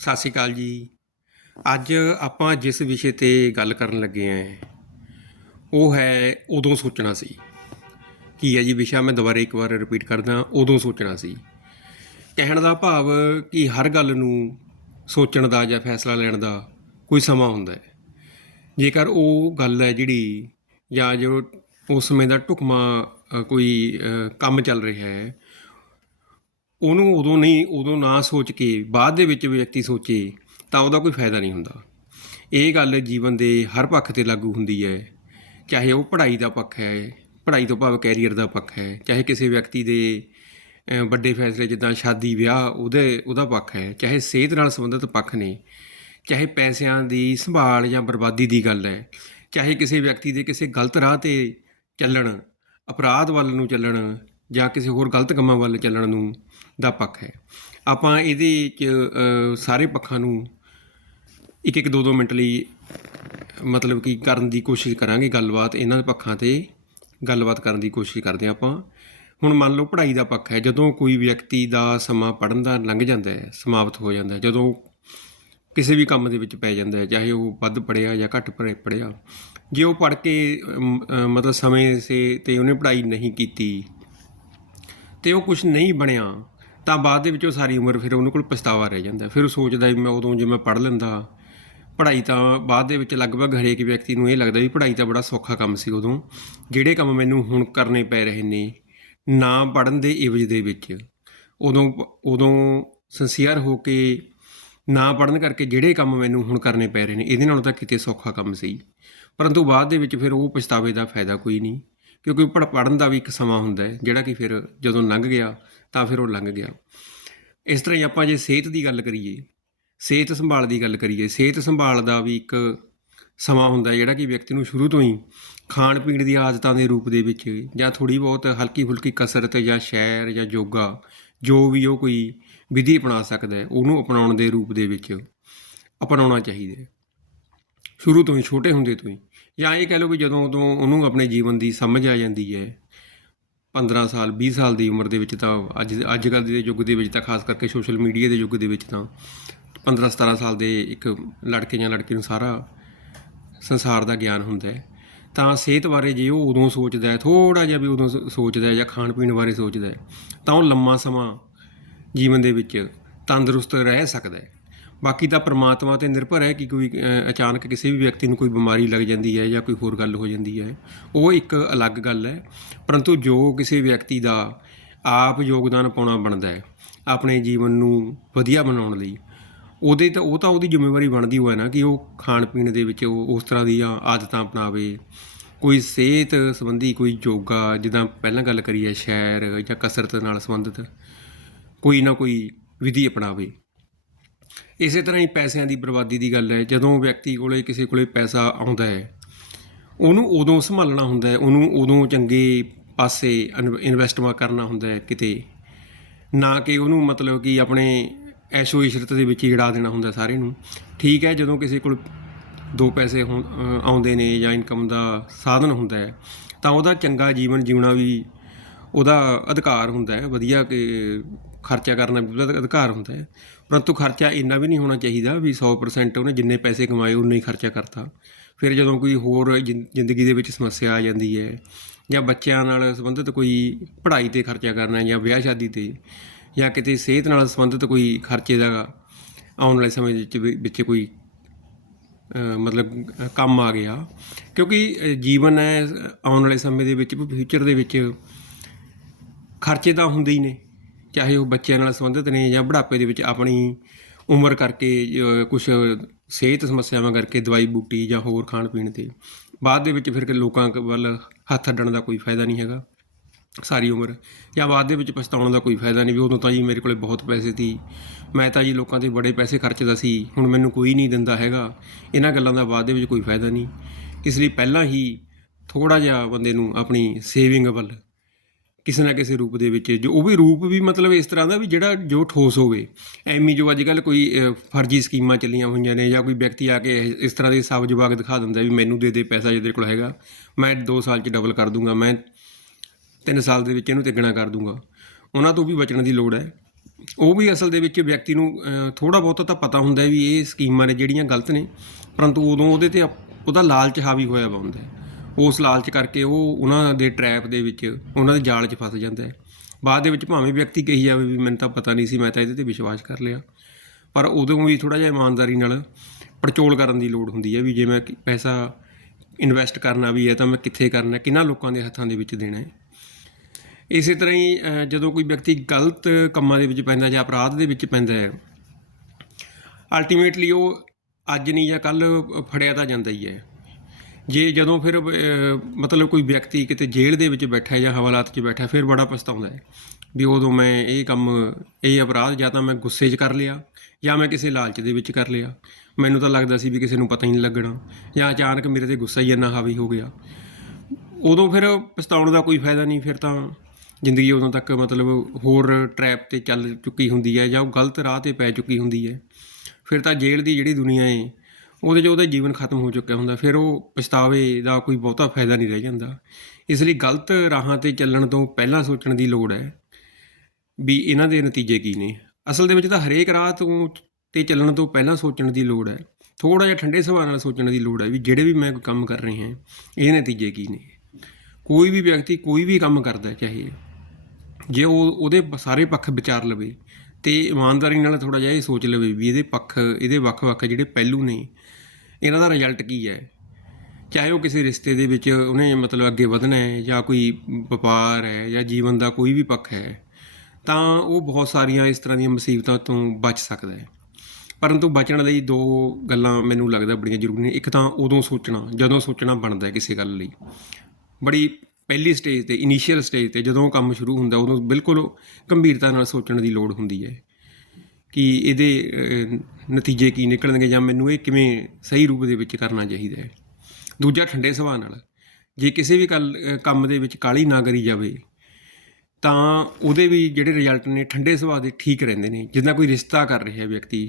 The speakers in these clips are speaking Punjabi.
ਸਤਿ ਸ਼੍ਰੀ ਅਕਾਲ ਜੀ। ਅੱਜ ਆਪਾਂ ਜਿਸ ਵਿਸ਼ੇ ਤੇ ਗੱਲ ਕਰਨ ਲੱਗੇ ਆਂ, ਉਹ ਹੈ ਉਦੋਂ ਸੋਚਣਾ ਸੀ। ਕੀ ਹੈ ਜੀ ਵਿਸ਼ਾ? ਮੈਂ ਦੁਬਾਰਾ ਇੱਕ ਵਾਰ ਰਿਪੀਟ ਕਰਦਾ, ਉਦੋਂ ਸੋਚਣਾ ਸੀ। ਕਹਿਣ ਦਾ ਭਾਵ ਕਿ ਹਰ ਗੱਲ ਨੂੰ ਸੋਚਣ ਦਾ ਜਾਂ ਫੈਸਲਾ ਲੈਣ ਦਾ ਕੋਈ ਸਮਾਂ ਹੁੰਦਾ ਹੈ। ਜੇਕਰ ਉਹ ਗੱਲ ਹੈ ਜਿਹੜੀ ਜਾਂ ਜੋ ਉਸ ਸਮੇਂ ਦਾ ਢੁਕਮਾ ਕੋਈ ਕੰਮ ਚੱਲ ਰਿਹਾ ਹੈ ਉਹਨੂੰ ਉਦੋਂ ਨਹੀਂ, ਉਦੋਂ ਨਾ ਸੋਚ ਕੇ, ਬਾਅਦ ਦੇ ਵਿੱਚ ਵਿਅਕਤੀ ਸੋਚੇ, ਤਾਂ ਉਹਦਾ ਕੋਈ ਫਾਇਦਾ ਨਹੀਂ ਹੁੰਦਾ। ਇਹ ਗੱਲ ਜੀਵਨ ਦੇ ਹਰ ਪੱਖ ਤੇ ਲਾਗੂ ਹੁੰਦੀ ਹੈ। ਚਾਹੇ ਉਹ ਪੜ੍ਹਾਈ ਦਾ ਪੱਖ ਹੈ, ਪੜ੍ਹਾਈ ਤੋਂ ਭਾਵ ਕੈਰੀਅਰ ਦਾ ਪੱਖ ਹੈ, ਚਾਹੇ ਕਿਸੇ ਵਿਅਕਤੀ ਦੇ ਵੱਡੇ ਫੈਸਲੇ ਜਿੱਦਾਂ ਸ਼ਾਦੀ, ਵਿਆਹ, ਉਹਦੇ, ਉਹਦਾ ਪੱਖ ਹੈ। ਚਾਹੇ ਸਿਹਤ ਨਾਲ ਸੰਬੰਧਿਤ ਪੱਖ ਨੇ, ਚਾਹੇ ਪੈਸਿਆਂ ਦੀ ਸੰਭਾਲ ਜਾਂ ਬਰਬਾਦੀ ਦੀ ਗੱਲ ਹੈ, ਚਾਹੇ ਕਿਸੇ ਵਿਅਕਤੀ ਦੇ ਕਿਸੇ ਗਲਤ ਰਾਹ ਤੇ ਚੱਲਣ, ਅਪਰਾਧ ਵੱਲ ਨੂੰ ਚੱਲਣ ਜਾਂ ਕਿਸੇ ਹੋਰ ਗਲਤ ਕੰਮਾਂ ਵੱਲ ਚੱਲਣ ਨੂੰ ਦਾ ਪੱਖ ਹੈ। ਆਪਾਂ ਇਹਦੇ ਚ ਸਾਰੇ ਪੱਖਾਂ ਨੂੰ ਇੱਕ ਇੱਕ ਦੋ ਦੋ ਮਿੰਟ ਲਈ ਮਤਲਬ ਕਿ ਕਰਨ ਦੀ ਕੋਸ਼ਿਸ਼ ਕਰਾਂਗੇ ਗੱਲਬਾਤ, ਇਹਨਾਂ ਪੱਖਾਂ ਤੇ ਗੱਲਬਾਤ ਕਰਨ ਦੀ ਕੋਸ਼ਿਸ਼ ਕਰਦੇ ਹਾਂ ਆਪਾਂ। ਹੁਣ ਮੰਨ ਲਓ ਪੜ੍ਹਾਈ ਦਾ ਪੱਖ ਹੈ, ਜਦੋਂ ਕੋਈ ਵਿਅਕਤੀ ਦਾ ਸਮਾਂ ਪੜ੍ਹਨ ਦਾ ਲੰਘ ਜਾਂਦਾ ਹੈ, ਸਮਾਪਤ ਹੋ ਜਾਂਦਾ ਹੈ, ਜਦੋਂ ਕਿਸੇ ਵੀ ਕੰਮ ਦੇ ਵਿੱਚ ਪੈ ਜਾਂਦਾ ਹੈ, ਚਾਹੇ ਉਹ ਵੱਧ ਪੜਿਆ ਜਾਂ ਘੱਟ ਪੜ੍ਹੇ- ਪੜ੍ਹਿਆ, ਜੇ ਉਹ ਪੜ੍ਹ ਕੇ ਮਤਲਬ ਸਮੇਂ ਸੇ ਤੇ ਉਹਨੇ ਪੜ੍ਹਾਈ ਨਹੀਂ ਕੀਤੀ ਤੇ ਉਹ ਕੁਝ ਨਹੀਂ ਬਣਿਆ, ਤਾਂ ਬਾਅਦ ਦੇ ਵਿੱਚ ਉਹ ਸਾਰੀ ਉਮਰ ਫਿਰ ਉਹਨੂੰ ਕੋਲ ਪਛਤਾਵਾ ਰਹਿ ਜਾਂਦਾ। ਫਿਰ ਉਹ ਸੋਚਦਾ ਵੀ ਮੈਂ ਉਦੋਂ ਜੇ ਮੈਂ ਪੜ੍ਹ ਲੈਂਦਾ, ਪੜ੍ਹਾਈ ਤਾਂ ਬਾਅਦ ਦੇ ਵਿੱਚ ਲਗਭਗ ਹਰੇਕ ਵਿਅਕਤੀ ਨੂੰ ਇਹ ਲੱਗਦਾ ਵੀ ਪੜ੍ਹਾਈ ਤਾਂ ਬੜਾ ਸੌਖਾ ਕੰਮ ਸੀ ਉਦੋਂ। ਜਿਹੜੇ ਕੰਮ ਮੈਨੂੰ ਹੁਣ ਕਰਨੇ ਪੈ ਰਹੇ ਨੇ, ਨਾ ਪੜ੍ਹਨ ਦੇ ਇਵਜ ਦੇ ਵਿੱਚ, ਉਦੋਂ ਉਦੋਂ ਸੰਸੀਅਰ ਹੋ ਕੇ ਨਾ ਪੜ੍ਹਨ ਕਰਕੇ ਜਿਹੜੇ ਕੰਮ ਮੈਨੂੰ ਹੁਣ ਕਰਨੇ ਪੈ ਰਹੇ ਨੇ, ਇਹਦੇ ਨਾਲੋਂ ਤਾਂ ਕਿਤੇ ਸੌਖਾ ਕੰਮ ਸੀ। ਪਰੰਤੂ ਬਾਅਦ ਦੇ ਵਿੱਚ ਫਿਰ ਉਹ ਪਛਤਾਵੇ ਦਾ ਫਾਇਦਾ ਕੋਈ ਨਹੀਂ। ਕਿਉਂਕਿ ਪੜ, ਪੜ੍ਹਨ ਦਾ ਵੀ ਇੱਕ ਸਮਾਂ ਹੁੰਦਾ ਹੈ, ਜਿਹੜਾ ਕਿ ਫਿਰ ਜਦੋਂ ਲੰਘ ਗਿਆ ਤਾਂ ਫਿਰ ਉਹ ਲੰਘ ਗਿਆ। ਇਸ ਤਰ੍ਹਾਂ ਹੀ ਆਪਾਂ ਜੇ ਸਿਹਤ ਦੀ ਗੱਲ ਕਰੀਏ, ਸਿਹਤ ਸੰਭਾਲ ਦੀ ਗੱਲ ਕਰੀਏ, ਸਿਹਤ ਸੰਭਾਲ ਦਾ ਵੀ ਇੱਕ ਸਮਾਂ ਹੁੰਦਾ ਜਿਹੜਾ ਕਿ ਵਿਅਕਤੀ ਨੂੰ ਸ਼ੁਰੂ ਤੋਂ ਹੀ ਖਾਣ ਪੀਣ ਦੀ ਆਦਤਾਂ ਦੇ ਰੂਪ ਦੇ ਵਿੱਚ ਜਾਂ ਥੋੜੀ ਬਹੁਤ ਹਲਕੀ ਫੁਲਕੀ ਕਸਰਤ ਜਾਂ ਸੈਰ ਜਾਂ ਯੋਗਾ, ਜੋ ਵੀ ਉਹ ਕੋਈ ਵਿਧੀ ਅਪਣਾ ਸਕਦਾ ਹੈ, ਉਹਨੂੰ ਅਪਣਾਉਣ ਦੇ ਰੂਪ ਦੇ ਵਿੱਚ ਅਪਣਾਉਣਾ ਚਾਹੀਦਾ ਹੈ। ਸ਼ੁਰੂ ਤੋਂ ਹੀ, ਛੋਟੇ ਹੁੰਦੇ ਤੋਂ ਹੀ। ਜਾਂ ਇਹ ਕਹਿ ਲਓ ਵੀ ਜਦੋਂ ਉਦੋਂ ਉਹਨੂੰ ਆਪਣੇ ਜੀਵਨ ਦੀ ਸਮਝ ਆ ਜਾਂਦੀ ਹੈ 15 ਸਾਲ 20 ਸਾਲ ਦੀ ਉਮਰ ਦੇ ਵਿੱਚ ਤਾਂ ਅੱਜ ਅੱਜ ਕੱਲ੍ਹ ਦੇ ਯੁੱਗ ਦੇ ਵਿੱਚ ਤਾਂ ਖਾਸ ਕਰਕੇ ਸੋਸ਼ਲ ਮੀਡੀਆ ਦੇ ਯੁੱਗ ਦੇ ਵਿੱਚ ਤਾਂ 15 17 ਸਾਲ ਦੇ ਇੱਕ ਲੜਕੇ ਜਾਂ ਲੜਕੀ ਨੂੰ ਸਾਰਾ ਸੰਸਾਰ ਦਾ ਗਿਆਨ ਹੁੰਦਾ ਹੈ। ਤਾਂ ਸਿਹਤ ਬਾਰੇ ਜੇ ਉਹ ਉਦੋਂ ਸੋਚਦਾ ਹੈ ਥੋੜਾ ਜਿਹਾ ਵੀ ਉਦੋਂ ਸੋਚਦਾ ਹੈ ਜਾਂ ਖਾਣ ਪੀਣ ਬਾਰੇ ਸੋਚਦਾ ਹੈ, ਤਾਂ ਉਹ ਲੰਮਾ ਸਮਾਂ ਜੀਵਨ ਦੇ ਵਿੱਚ ਤੰਦਰੁਸਤ ਰਹਿ ਸਕਦਾ ਹੈ। ਬਾਕੀ ਤਾਂ ਪ੍ਰਮਾਤਮਾ ਤੇ ਨਿਰਭਰ ਹੈ ਕਿ ਕੋਈ ਅਚਾਨਕ ਕਿਸੇ ਵੀ ਵਿਅਕਤੀ ਨੂੰ ਕੋਈ ਬਿਮਾਰੀ ਲੱਗ ਜਾਂਦੀ ਹੈ ਜਾਂ ਕੋਈ ਹੋਰ ਗੱਲ ਹੋ ਜਾਂਦੀ ਹੈ। ਉਹ ਇੱਕ ਅਲੱਗ ਗੱਲ ਹੈ। ਪਰੰਤੂ ਜੋ ਕਿਸੇ ਵਿਅਕਤੀ ਦਾ ਆਪ ਯੋਗਦਾਨ ਪਾਉਣਾ ਬਣਦਾ ਹੈ, ਆਪਣੇ ਜੀਵਨ ਨੂੰ ਵਧੀਆ ਬਣਾਉਣ ਲਈ, ਉਹਦੇ ਤਾਂ, ਉਹ ਤਾਂ ਉਹਦੀ ਜ਼ਿੰਮੇਵਾਰੀ ਬਣਦੀ ਹੋਇਆ ਨਾ ਕਿ ਉਹ ਖਾਣ ਪੀਣ ਦੇ ਵਿੱਚ ਉਹ, ਉਸ ਤਰ੍ਹਾਂ ਦੀਆਂ ਆਦਤਾਂ ਅਪਣਾਵੇ। ਕੋਈ ਸਿਹਤ ਸੰਬੰਧੀ ਕੋਈ ਯੋਗਾ, ਜਿੱਦਾਂ ਪਹਿਲਾਂ ਗੱਲ ਕਰੀ ਹੈ ਸ਼ੈਰ ਜਾਂ ਕਸਰਤ ਨਾਲ ਸੰਬੰਧਿਤ, ਕੋਈ ਨਾ ਕੋਈ ਵਿਧੀ ਅਪਣਾਵੇ। ਇਸੇ ਤਰ੍ਹਾਂ ਹੀ ਪੈਸਿਆਂ ਦੀ ਬਰਬਾਦੀ ਦੀ ਗੱਲ ਹੈ, ਜਦੋਂ ਵਿਅਕਤੀ ਕੋਲੇ ਕਿਸੇ ਕੋਲੇ ਪੈਸਾ ਆਉਂਦਾ ਹੈ, ਉਹਨੂੰ ਉਦੋਂ ਸੰਭਾਲਣਾ ਹੁੰਦਾ ਹੈ, ਉਹਨੂੰ ਉਦੋਂ ਚੰਗੇ ਪਾਸੇ ਇਨਵੈਸਟਮੈਂਟ ਕਰਨਾ ਹੁੰਦਾ ਹੈ ਕਿਤੇ, ਨਾ ਕਿ ਉਹਨੂੰ ਮਤਲਬ ਕਿ ਆਪਣੇ ਐਸ਼ੋ ਇਸ਼ਰਤ ਦੇ ਵਿੱਚ ਜੜਾ ਦੇਣਾ ਹੁੰਦਾ ਸਾਰੇ ਨੂੰ। ਠੀਕ ਹੈ, ਜਦੋਂ ਕਿਸੇ ਕੋਲ ਦੋ ਪੈਸੇ ਹੋਣ- ਆਉਂਦੇ ਨੇ ਜਾਂ ਇਨਕਮ ਦਾ ਸਾਧਨ ਹੁੰਦਾ ਹੈ, ਤਾਂ ਉਹਦਾ ਚੰਗਾ ਜੀਵਨ ਜਿਉਣਾ ਵੀ ਉਹਦਾ ਅਧਿਕਾਰ ਹੁੰਦਾ ਹੈ। ਵਧੀਆ ਕਿ ਖਰਚਾ ਕਰਨਾ ਵੀ ਉਹਦਾ ਅਧਿਕਾਰ ਹੁੰਦਾ ਹੈ। ਪਰੰਤੂ ਖਰਚਾ ਇੰਨਾ ਵੀ ਨਹੀਂ ਹੋਣਾ ਚਾਹੀਦਾ ਵੀ 100% ਉਹਨੇ ਜਿੰਨੇ ਪੈਸੇ ਕਮਾਏ ਉਨੇ ਹੀ ਖਰਚਾ ਕਰਤਾ। ਫਿਰ ਜਦੋਂ ਕੋਈ ਹੋਰ ਜ਼ਿੰ- ਜ਼ਿੰਦਗੀ ਦੇ ਵਿੱਚ ਸਮੱਸਿਆ ਆ ਜਾਂਦੀ ਹੈ ਜਾਂ ਬੱਚਿਆਂ ਨਾਲ ਸੰਬੰਧਿਤ ਕੋਈ ਪੜ੍ਹਾਈ ਤੇ ਖਰਚਾ ਕਰਨਾ ਜਾਂ ਵਿਆਹ ਸ਼ਾਦੀ ਤੇ ਜਾਂ ਕਿਤੇ ਸਿਹਤ ਨਾਲ ਸੰਬੰਧਿਤ ਕੋਈ ਖਰਚੇ ਦਾ ਆਉਣ ਵਾਲੇ ਸਮੇਂ ਵਿੱਚ ਵਿੱਚ ਕੋਈ ਮਤਲਬ ਕੰਮ ਆ ਗਿਆ। ਕਿਉਂਕਿ ਜੀਵਨ ਹੈ, ਆਉਣ ਵਾਲੇ ਸਮੇਂ ਦੇ ਵਿੱਚ ਫਿਊਚਰ ਦੇ ਵਿੱਚ ਖਰਚੇ ਤਾਂ ਹੁੰਦੇ ਹੀ ਨੇ। ਚਾਹੇ ਉਹ ਬੱਚਿਆਂ ਨਾਲ ਸੰਬੰਧਿਤ ਨੇ ਜਾਂ ਬੁਢਾਪੇ ਦੇ ਵਿੱਚ ਆਪਣੀ ਉਮਰ ਕਰਕੇ ਕੁਝ ਸਿਹਤ ਸਮੱਸਿਆਵਾਂ ਕਰਕੇ ਦਵਾਈ, ਬੂਟੀ ਜਾਂ ਹੋਰ ਖਾਣ ਪੀਣ ਤੇ। ਬਾਅਦ ਦੇ ਵਿੱਚ ਫਿਰ ਕਿ ਲੋਕਾਂ ਕ- ਵੱਲ ਹੱਥ ਅੱਡਣ ਦਾ ਕੋਈ ਫਾਇਦਾ ਨਹੀਂ ਹੈਗਾ। ਸਾਰੀ ਉਮਰ। ਜਾਂ ਬਾਅਦ ਦੇ ਵਿੱਚ ਪਛਤਾਉਣ ਦਾ ਕੋਈ ਫਾਇਦਾ ਨਹੀਂ ਵੀ ਉਦੋਂ ਤਾਂ ਜੀ ਮੇਰੇ ਕੋਲੇ ਬਹੁਤ ਪੈਸੇ ਸੀ। ਮੈਂ ਤਾਂ ਜੀ ਲੋਕਾਂ ਤੇ ਬੜੇ ਪੈਸੇ ਖਰਚਦਾ ਸੀ। ਹੁਣ ਮੈਨੂੰ ਕੋਈ ਨਹੀਂ ਦਿੰਦਾ ਹੈਗਾ। ਇਹਨਾਂ ਗੱਲਾਂ ਦਾ ਬਾਅਦ ਦੇ ਵਿੱਚ ਕੋਈ ਫਾਇਦਾ ਨਹੀਂ। ਇਸ ਲਈ ਪਹਿਲਾਂ ਹੀ ਥੋੜਾ ਜਿਹਾ ਬੰਦੇ ਨੂੰ ਆਪਣੀ ਸੇਵਿੰਗ ਵੱਲ ਕਿਸੇ ਨਾ ਕਿਸੇ ਰੂਪ ਦੇ ਵਿੱਚ, ਜੋ ਉਹ ਵੀ ਰੂਪ ਵੀ ਮਤਲਬ ਇਸ ਤਰ੍ਹਾਂ ਦਾ ਵੀ ਜਿਹੜਾ ਜੋ ਠੋਸ ਹੋਵੇ। ਐਵੇਂ ਜੋ ਅੱਜ ਕੱਲ ਕੋਈ ਫਰਜ਼ੀ ਸਕੀਮਾਂ ਚੱਲੀਆਂ ਹੋਈਆਂ ਨੇ ਜਾਂ ਕੋਈ ਵਿਅਕਤੀ ਆ ਕੇ ਇਸ ਤਰ੍ਹਾਂ ਦੇ ਸਬਜ਼ ਜਵਾਬ ਦਿਖਾ ਦਿੰਦਾ ਵੀ ਮੈਨੂੰ ਦੇ ਦੇ ਪੈਸਾ ਜਿਹਦੇ ਕੋਲ ਹੈਗਾ, ਮੈਂ 2 ਸਾਲ 'ਚ ਡਬਲ ਕਰ ਦੂੰਗਾ, ਮੈਂ 3 ਸਾਲ ਦੇ ਵਿੱਚ ਇਹਨੂੰ ਤਿੱਗਣਾ ਕਰ ਦੂੰਗਾ। ਉਹਨਾਂ ਤੋਂ ਵੀ ਬਚਣ ਦੀ ਲੋੜ ਹੈ। ਉਹ ਵੀ ਅਸਲ ਦੇ ਵਿੱਚ ਵਿਅਕਤੀ ਨੂੰ ਥੋੜਾ ਬਹੁਤਾ ਤਾਂ ਪਤਾ ਹੁੰਦਾ ਵੀ ਇਹ ਸਕੀਮਾਂ ਨੇ ਜਿਹੜੀਆਂ ਗਲਤ ਨੇ, ਪਰੰਤੂ ਉਦੋਂ ਉਹਦੇ ਤੇ ਅਪ- ਉਹਦਾ ਲਾਲਚ ਹਾਵੀ ਹੋਇਆ ਵਾ ਹੁੰਦਾ ਹੈ। ਉਸ ਲਾਲਚ ਕਰਕੇ ਉਹ ਉਹਨਾਂ ਦੇ ਟਰੈਪ ਦੇ ਵਿੱਚ, ਉਹਨਾਂ ਦੇ ਜਾਲ 'ਚ ਫਸ ਜਾਂਦਾ ਹੈ। ਬਾਅਦ ਦੇ ਵਿੱਚ ਭਾਵੇਂ ਵਿਅਕਤੀ ਕਹੀ ਜਾਵੇ ਵੀ ਮੈਨੂੰ ਤਾਂ ਪਤਾ ਨਹੀਂ ਸੀ, ਮੈਂ ਤਾਂ ਇਹਦੇ ਤੇ ਵਿਸ਼ਵਾਸ ਕਰ ਲਿਆ। ਪਰ ਉਦੋਂ ਵੀ ਥੋੜਾ ਜਿਹਾ ਇਮਾਨਦਾਰੀ ਨਾਲ ਪੜਚੋਲ ਕਰਨ ਦੀ ਲੋੜ ਹੁੰਦੀ ਹੈ ਵੀ ਜੇ ਮੈਂ ਪੈਸਾ ਇਨਵੈਸਟ ਕਰਨਾ ਵੀ ਹੈ ਤਾਂ ਮੈਂ ਕਿੱਥੇ ਕਰਨਾ ਕਿਹਨਾਂ ਲੋਕਾਂ ਦੇ ਹੱਥਾਂ ਦੇ ਵਿੱਚ ਦੇਣਾ ਹੈ। ਇਸੇ ਤਰ੍ਹਾਂ ਹੀ ਜਦੋਂ ਕੋਈ ਵਿਅਕਤੀ ਗਲਤ ਕੰਮਾਂ ਦੇ ਵਿੱਚ ਪੈਂਦਾ ਜਾਂ ਅਪਰਾਧ ਦੇ ਵਿੱਚ ਪੈਂਦਾ ਹੈ ਅਲਟੀਮੇਟਲੀ ਉਹ ਅੱਜ ਨਹੀਂ ਜਾਂ ਕੱਲ ਫੜਿਆ ਤਾਂ ਜਾਂਦਾ ਹੀ ਹੈ। ਜੇ ਜਦੋਂ ਫਿਰ ਮਤਲਬ ਕੋਈ ਵਿਅਕਤੀ ਕਿਤੇ ਜੇਲ੍ਹ ਦੇ ਵਿੱਚ ਬੈਠਾ ਜਾਂ ਹਵਾਲਾਤ 'ਚ ਬੈਠਾ, ਫਿਰ ਬੜਾ ਪਛਤਾਉਂਦਾ ਹੈ ਵੀ ਉਦੋਂ ਮੈਂ ਇਹ ਕੰਮ, ਇਹ ਅਪਰਾਧ ਜਾਂ ਤਾਂ ਮੈਂ ਗੁੱਸੇ 'ਚ ਕਰ ਲਿਆ ਜਾਂ ਮੈਂ ਕਿਸੇ ਲਾਲਚ ਦੇ ਵਿੱਚ ਕਰ ਲਿਆ। ਮੈਨੂੰ ਤਾਂ ਲੱਗਦਾ ਸੀ ਵੀ ਕਿਸੇ ਨੂੰ ਪਤਾ ਹੀ ਨਹੀਂ ਲੱਗਣਾ ਜਾਂ ਅਚਾਨਕ ਮੇਰੇ ਤੇ ਗੁੱਸਾ ਹੀ ਇੰਨਾ ਹਾਵੀ ਹੋ ਗਿਆ। ਉਦੋਂ ਫਿਰ ਪਛਤਾਉਣ ਦਾ ਕੋਈ ਫਾਇਦਾ ਨਹੀਂ, ਫਿਰ ਤਾਂ ਜ਼ਿੰਦਗੀ ਉਦੋਂ ਤੱਕ ਮਤਲਬ ਹੋਰ ਟਰੈਪ ਤੇ ਚੱਲ ਚੁੱਕੀ ਹੁੰਦੀ ਹੈ ਜਾਂ ਉਹ ਗਲਤ ਰਾਹ ਤੇ ਪੈ ਚੁੱਕੀ ਹੁੰਦੀ ਹੈ। ਫਿਰ ਤਾਂ ਜੇਲ੍ਹ ਦੀ ਜਿਹੜੀ ਦੁਨੀਆ ਹੈ ਉਹਦੇ 'ਚ ਉਹਦਾ ਜੀਵਨ ਖਤਮ ਹੋ ਚੁੱਕਿਆ ਹੁੰਦਾ, ਫਿਰ ਉਹ ਪਛਤਾਵੇ ਦਾ ਕੋਈ ਬਹੁਤਾ ਫਾਇਦਾ ਨਹੀਂ ਰਹਿ ਜਾਂਦਾ। ਇਸ ਲਈ ਗਲਤ ਰਾਹਾਂ ਤੇ ਚੱਲਣ ਤੋਂ ਪਹਿਲਾਂ ਸੋਚਣ ਦੀ ਲੋੜ ਹੈ ਵੀ ਇਹਨਾਂ ਦੇ ਨਤੀਜੇ ਕੀ ਨੇ। ਅਸਲ ਦੇ ਵਿੱਚ ਤਾਂ ਹਰੇਕ ਰਾਹ ਤੋਂ ਤੇ ਚੱਲਣ ਤੋਂ ਪਹਿਲਾਂ ਸੋਚਣ ਦੀ ਲੋੜ ਹੈ। ਥੋੜਾ ਜਿਹਾ ਠੰਡੇ ਸੁਭਾਅ ਨਾਲ ਸੋਚਣ ਦੀ ਲੋੜ ਹੈ ਵੀ ਜਿਹੜੇ ਵੀ ਮੈਂ ਕੋਈ ਕੰਮ ਕਰ ਰਹੇ ਹਾਂ, ਇਹ ਨਤੀਜੇ ਕੀ ਨੇ। ਕੋਈ ਵੀ ਵਿਅਕਤੀ ਕੋਈ ਵੀ ਕੰਮ ਕਰਦਾ ਚਾਹੇ ਜੇ ਉਹ ਉਹਦੇ ਸਾਰੇ ਪੱਖ ਵਿਚਾਰ ਲਵੇ ਅਤੇ ਇਮਾਨਦਾਰੀ ਨਾਲ ਥੋੜ੍ਹਾ ਜਿਹਾ ਇਹ ਸੋਚ ਲਵੇ ਵੀ ਇਹਦੇ ਪੱਖ, ਇਹਦੇ ਵੱਖ-ਵੱਖ ਜਿਹੜੇ ਪਹਿਲੂ ਨੇ, ਇਹਨਾਂ ਦਾ ਰਿਜ਼ਲਟ ਕੀ ਹੈ? ਚਾਹੇ ਉਹ ਕਿਸੇ ਰਿਸ਼ਤੇ ਦੇ ਵਿੱਚ ਉਹਨੇ ਮਤਲਬ ਅੱਗੇ ਵਧਣਾ ਹੈ ਜਾਂ ਕੋਈ ਵਪਾਰ ਹੈ ਜਾਂ ਜੀਵਨ ਦਾ ਕੋਈ ਵੀ ਪੱਖ ਹੈ, ਤਾਂ ਉਹ ਬਹੁਤ ਸਾਰੀਆਂ ਇਸ ਤਰ੍ਹਾਂ ਦੀਆਂ ਮੁਸੀਬਤਾਂ ਤੋਂ ਬਚ ਸਕਦਾ ਹੈ। ਪਰੰਤੂ ਬਚਣ ਲਈ ਦੋ ਗੱਲਾਂ ਮੈਨੂੰ ਲੱਗਦਾ ਬੜੀਆਂ ਜ਼ਰੂਰੀ ਨੇ। ਇੱਕ ਤਾਂ ਉਦੋਂ ਸੋਚਣਾ, ਜਦੋਂ ਸੋਚਣਾ ਬਣਦਾ ਹੈ ਕਿਸੇ ਗੱਲ ਲਈ। ਬੜੀ ਪਹਿਲੀ ਸਟੇਜ ਤੇ ਇਨੀਸ਼ੀਅਲ ਸਟੇਜ ਤੇ ਜਦੋਂ ਕੰਮ ਸ਼ੁਰੂ ਹੁੰਦਾ, ਉਦੋਂ ਬਿਲਕੁਲ ਗੰਭੀਰਤਾ ਨਾਲ ਸੋਚਣ ਦੀ ਲੋੜ ਹੁੰਦੀ ਹੈ ਕਿ ਇਹਦੇ ਨਤੀਜੇ ਕੀ ਨਿਕਲਣਗੇ ਜਾਂ ਮੈਨੂੰ ਇਹ ਕਿਵੇਂ ਸਹੀ ਰੂਪ ਦੇ ਵਿੱਚ ਕਰਨਾ ਚਾਹੀਦਾ ਹੈ। ਦੂਜਾ ਠੰਡੇ ਸੁਭਾਅ ਨਾਲ, ਜੇ ਕਿਸੇ ਵੀ ਗੱਲ ਕੰਮ ਦੇ ਵਿੱਚ ਕਾਲੀ ਨਾ ਕਰੀ ਜਾਵੇ, ਤਾਂ ਉਹਦੇ ਵੀ ਜਿਹੜੇ ਰਿਜ਼ਲਟ ਨੇ ਠੰਡੇ ਸੁਭਾਅ ਦੇ ਠੀਕ ਰਹਿੰਦੇ ਨੇ। ਜਿੱਦਾਂ ਕੋਈ ਰਿਸ਼ਤਾ ਕਰ ਰਿਹਾ ਵਿਅਕਤੀ,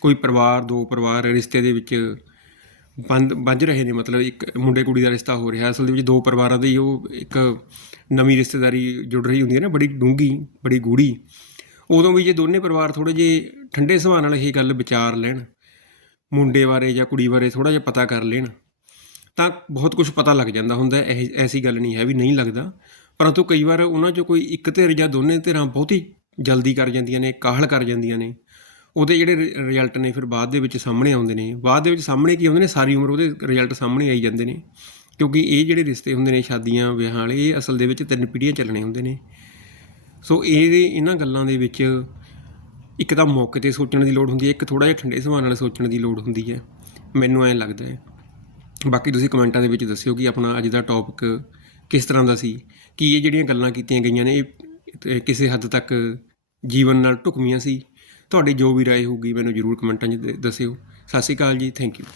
ਕੋਈ ਪਰਿਵਾਰ, ਦੋ ਪਰਿਵਾਰ, ਰਿਸ਼ਤੇ ਦੇ ਵਿੱਚ ਬੰਦ ਬੰਝ ਰਹੇ ਨੇ, ਮਤਲਬ ਇੱਕ ਮੁੰਡੇ ਕੁੜੀ ਦਾ ਰਿਸ਼ਤਾ ਹੋ ਰਿਹਾ, ਅਸਲ ਦੇ ਵਿੱਚ ਦੋ ਪਰਿਵਾਰਾਂ ਦੀ ਉਹ ਇੱਕ ਨਵੀਂ ਰਿਸ਼ਤੇਦਾਰੀ ਜੁੜ ਰਹੀ ਹੁੰਦੀ ਹੈ ਨਾ, ਬੜੀ ਡੂੰਗੀ ਬੜੀ ਗੂੜੀ ਉਦੋਂ ਵੀ ਜੇ ਦੋਨੇ ਪਰਿਵਾਰ ਥੋੜੇ ਜੇ ਠੰਡੇ ਸੁਭਾਅ ਨਾਲ ਇਹ ਗੱਲ ਵਿਚਾਰ ਲੈਣ, ਮੁੰਡੇ ਬਾਰੇ ਜਾਂ ਕੁੜੀ ਬਾਰੇ ਥੋੜਾ ਜਿਹਾ ਪਤਾ ਕਰ ਲੈਣ, ਤਾਂ ਬਹੁਤ ਕੁਝ ਪਤਾ ਲੱਗ ਜਾਂਦਾ ਹੁੰਦਾ, ਇਹ ਐਸੀ ਗੱਲ ਨਹੀਂ ਹੈ ਵੀ ਨਹੀਂ ਲੱਗਦਾ। ਪਰੰਤੂ ਕਈ ਵਾਰ ਉਹਨਾਂ 'ਚੋਂ ਕੋਈ ਇੱਕ ਧਿਰ ਜਾਂ ਦੋਨੇ ਧਿਰਾਂ ਬਹੁਤੀ ਜਲਦੀ ਕਰ ਜਾਂਦੀਆਂ ਨੇ, ਕਾਹਲ ਕਰ ਜਾਂਦੀਆਂ ਨੇ। ਉਹਦੇ ਜਿਹੜੇ ਰਿਜ਼ਲਟ ਨੇ ਫਿਰ ਬਾਅਦ ਦੇ ਵਿੱਚ ਸਾਹਮਣੇ ਆਉਂਦੇ ਨੇ। ਬਾਅਦ ਦੇ ਵਿੱਚ ਸਾਹਮਣੇ ਕੀ ਆਉਂਦੇ ਨੇ? ਸਾਰੀ ਉਮਰ ਉਹਦੇ ਰਿਜ਼ਲਟ ਸਾਹਮਣੇ ਆਈ ਜਾਂਦੇ ਨੇ। ਕਿਉਂਕਿ ਇਹ ਜਿਹੜੇ ਰਿਸ਼ਤੇ ਹੁੰਦੇ ਨੇ, ਸ਼ਾਦੀਆਂ, ਵਿਆਹਾਂ ਵਾਲੇ, ਇਹ ਅਸਲ ਦੇ ਵਿੱਚ ਤਿੰਨ ਪੀੜ੍ਹੀਆਂ ਚੱਲਣੇ ਹੁੰਦੇ ਨੇ। ਸੋ ਇਹਦੇ ਇਹਨਾਂ ਗੱਲਾਂ ਦੇ ਵਿੱਚ ਇੱਕ ਤਾਂ ਮੌਕੇ ਤੇ ਸੋਚਣ ਦੀ ਲੋੜ ਹੁੰਦੀ ਹੈ, ਇੱਕ ਥੋੜਾ ਜਿਹਾ ਠੰਡੇ ਸੁਭਾਅ ਨਾਲ ਸੋਚਣ ਦੀ ਲੋੜ ਹੁੰਦੀ ਹੈ। ਮੈਨੂੰ ਐਂ ਲੱਗਦਾ ਹੈ। ਬਾਕੀ ਤੁਸੀਂ ਕਮੈਂਟਾਂ ਦੇ ਵਿੱਚ ਦੱਸਿਓ ਕਿ ਆਪਣਾ ਅੱਜ ਦਾ ਟੌਪਿਕ ਕਿਸ ਤਰ੍ਹਾਂ ਦਾ ਸੀ? ਕੀ ਇਹ ਜਿਹੜੀਆਂ ਗੱਲਾਂ ਕੀਤੀਆਂ ਗਈਆਂ ਨੇ ਇਹ ਕਿਸੇ ਹੱਦ ਤੱਕ ਜੀਵਨ ਨਾਲ ਢੁਕਵੀਆਂ ਸੀ? ਤੁਹਾਡੀ ਜੋ ਵੀ ਰਾਏ ਹੋਊਗੀ ਮੈਨੂੰ ਜਰੂਰ ਕਮੈਂਟਾਂ 'ਚ ਦ- ਦੱਸਿਓ। ਸਤਿ ਸ਼੍ਰੀ ਅਕਾਲ ਜੀ ਥੈਂਕ ਯੂ